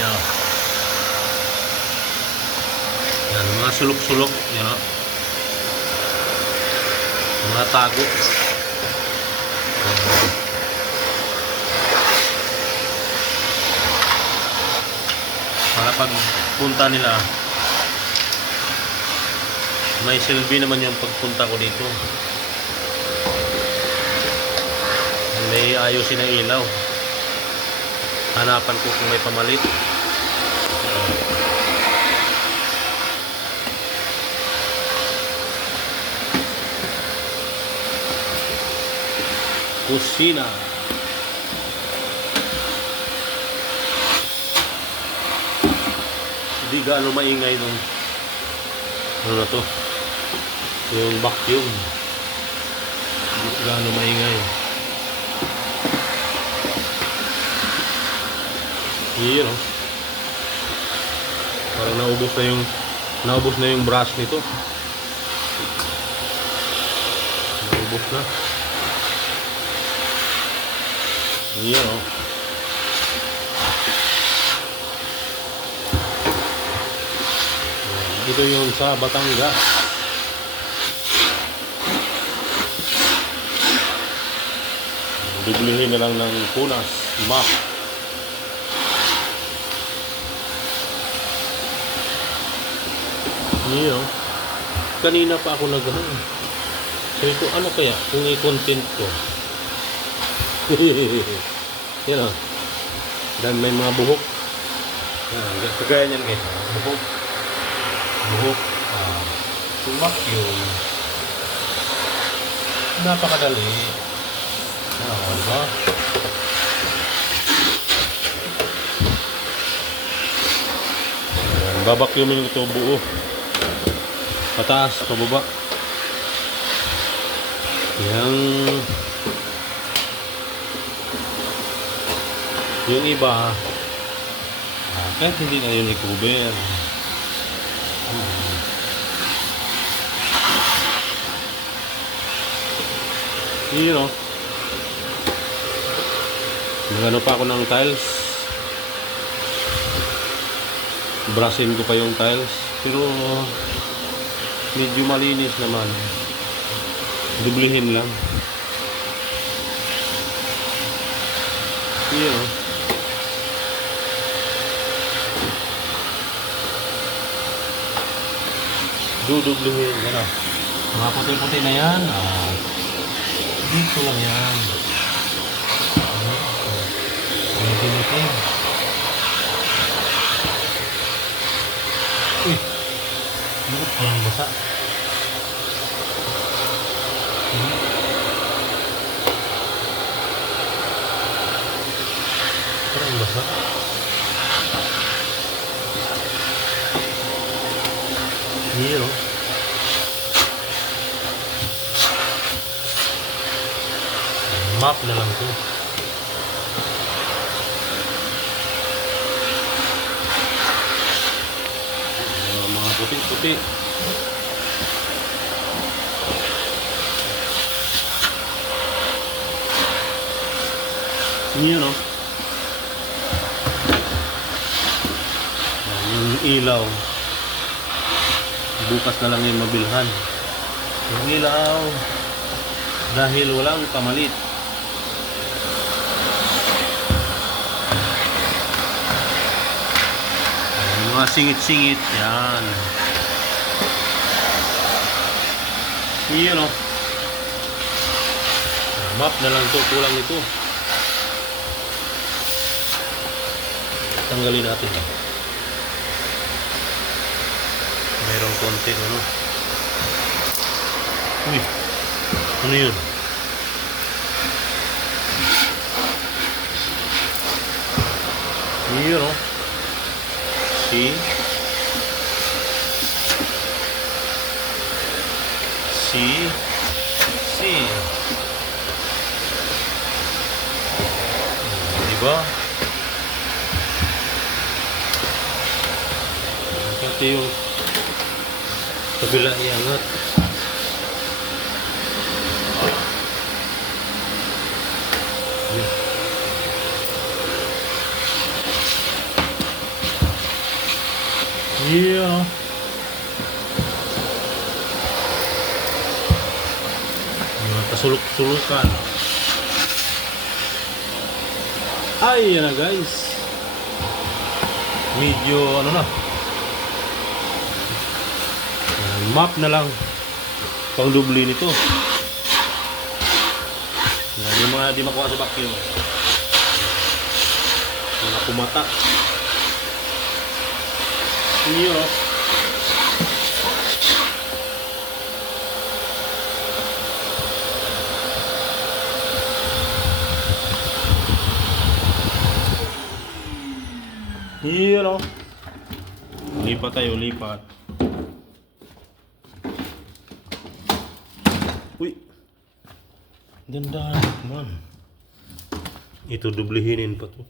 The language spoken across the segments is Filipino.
Yan. Yan, mga sulok-sulok. Yan. Mga tago. Para pag punta nila, may silbi naman yung pagpunta ko dito. May ayusin ng ilaw. Hanapan ko kung may pamalit. Kusina. Hindi gaano maingay nung ano na to, yung vacuum. Hindi gaano maingay. Here, oh. Parang naubos na yung brush nito. Naubos na. Here, oh. Ito yung sa Batangas. Bibilihin na lang ng punas, map. Niyo, kanina pa ako naghahan. Sabi ko, ano kaya kung i-content ko? Yan o. Dan may mga buhok. Kagaya niyan guys. Buhok. Buhok. Tumak yun. Napakadali. Diba? Babakyumin ito buo. Pataas, pababa. Yung iba, kahit hindi na yun i-cover. You know, nagano pa ako ng tiles. Brasin ko pa yung tiles, pero medyo malinis naman. Dublihin lang. You know, dudublihin, ano, mga puti-puti na yan. Dito lang yan. Dito. Uy, parang basa. Parang basa. Here, oh. Map na lang to. Mga puti-puti. Yan, no? Yung ilaw. Bukas na lang yung mabilhan. Yung ilaw, dahil walang pamalit. Mga singit-singit. Yan. Yan, o. Map na lang ito. Kulang ito. Tanggalin natin. Mayroong konti, ano. Uy. Ano yun? Yan, o. See? Diba? Ito yung kabila iangat. Yeah. Mga kasulok-sulukan. Ay, yan na guys. Medyo ano na. Map na lang. Pang dubli nito. Di makuha sa vacuum. Mga kumata. Iyo. Iyo no. Lipat tayo, lipat. Uy. Ganda man. Ito dublihinin pa to.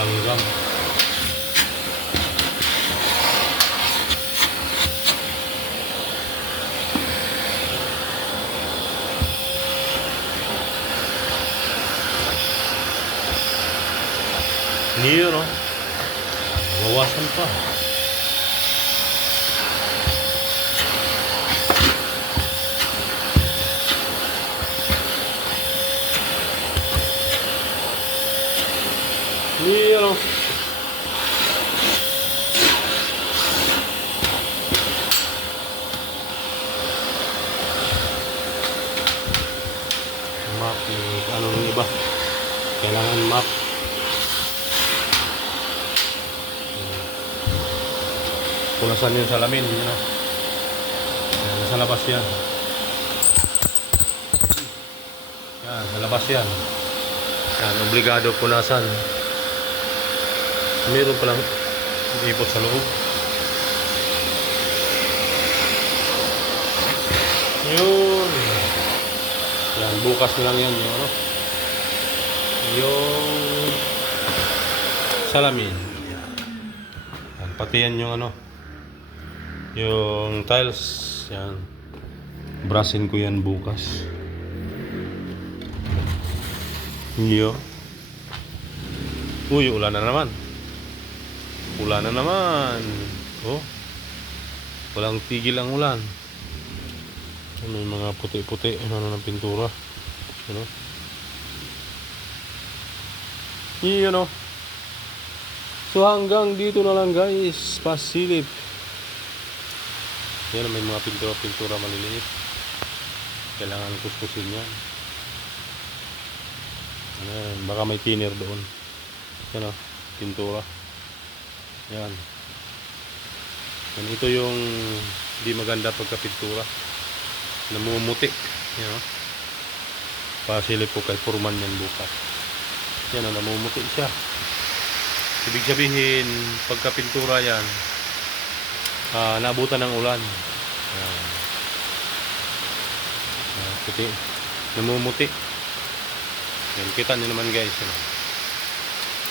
Langgam. Niyo no. Bawasan pa. Niyo no. Map ano ng iba. Kailangan map. Punasan yung salamin, yun know? Sa labas yan. Yan, sa labas yan. Yan, obligado punasan. Meron palang ipot sa loob. Yun. Yan, bukas na lang yan yung ano. Yung salamin. Yan, pati yan yung ano. Yung tiles, yan. Brasin ko yan bukas. Iyo. Uy, ulan na naman. Ulan na naman. Oh. Walang tigil ang ulan. May mga puti-puti ano ng pintura. Ano? Iyo no. So hanggang dito na lang guys, pasilip. Yan, may mga pintura-pintura maliliit. Kailangan kuskusin yan. Ayan, baka may thinner doon. Yan o, pintura. Yan. Yan, ito yung di maganda pagka-pintura. Namumuti. Yan o. Pasilip po kay Purman yan bukas. Yan o, namumuti siya. Ibig sabihin, pagka-pintura yan, naabutan ng ulan. Puti. Namumuti. Yan, kita nyo naman guys. Ano?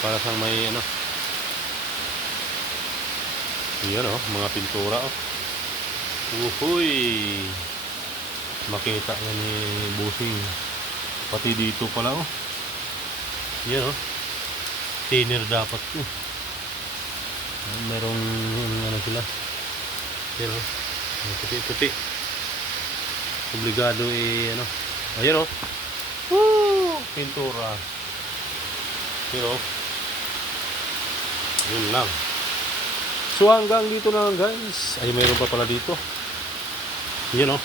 Para sang may ano. Yan oh, mga pintura oh. Uhuy. Makita yan ni Busing. Pati dito pala oh. Yan oh. Thinner dapat to. Merong ano sila. Yan o. Puti-puti. Obligado ano. Ayan o. Woo! Pintura. Yan o. Yun lang. So hanggang dito na lang guys. Ay mayroon pa pala dito. Yan o.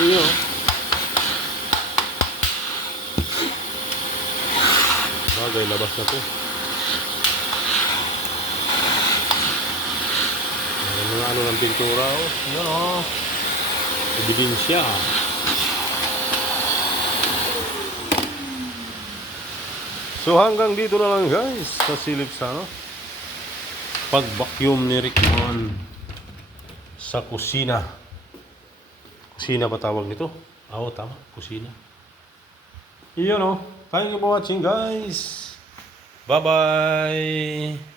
Iyo. Bagay, labas na to. Mga ano ng pintura oh. Yan oh. Ebidensya. So hanggang dito na lang guys. Sa silip sa ano. pag-vacuum ni Rickman sa kusina. Kusina ba tawag nito? Oo, tama. Kusina. Yun o. Thank you for watching, guys. Bye-bye.